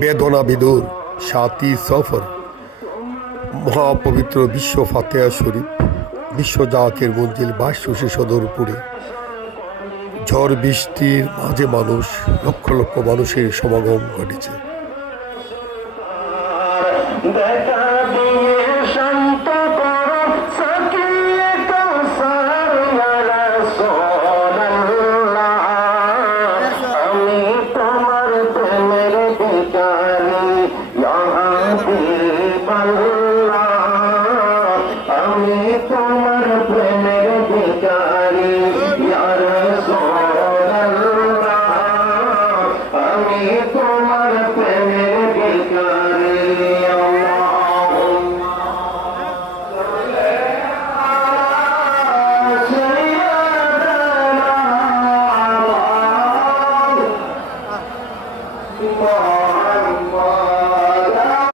বেদনা বিদুর সাতি সফর মহাপবিত্র বিশ্ব ফাতেহা শরীফ বিশ্বজাকের মঞ্জিল 22 সদরপুরে ঝড় বৃষ্টির মাঝে মানুষ লক্ষ লক্ষ মানুষের সমাগম ঘটেছে। আমি তোমার প্রেমের ভিখারি ইয়া রাসূলুল্লাহ, আমি তোমার প্রেমের ভিখারি। আল্লাহুম্মা সাল্লি আলা সাইয়্যিদিনা মুহাম্মদ।